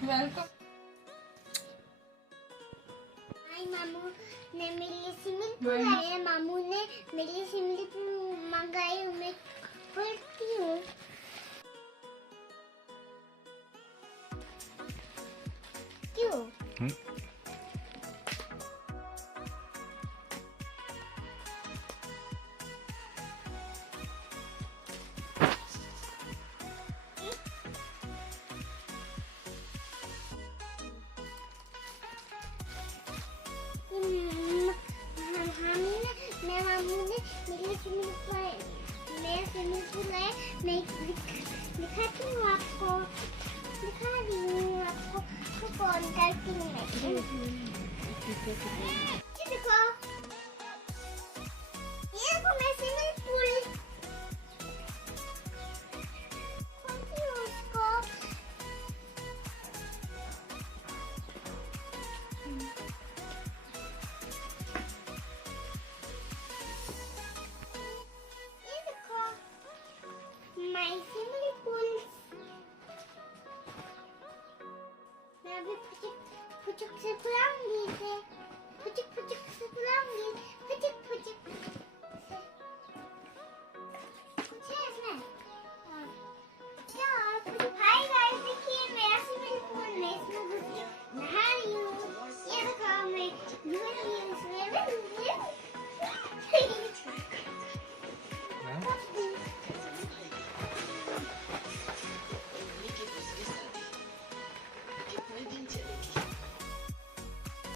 Welcome. मामू ने मेरे सिमिल मामू ने मेरी सिमिल मंगाई, मैं पढ़ती हूँ। क्यों? मैं मामू ने मेरे सिमिल लाए, मैं दिखाती हूँ आपको, दिखा रही हूँ आपको, तो कॉल करती हूँ मैं।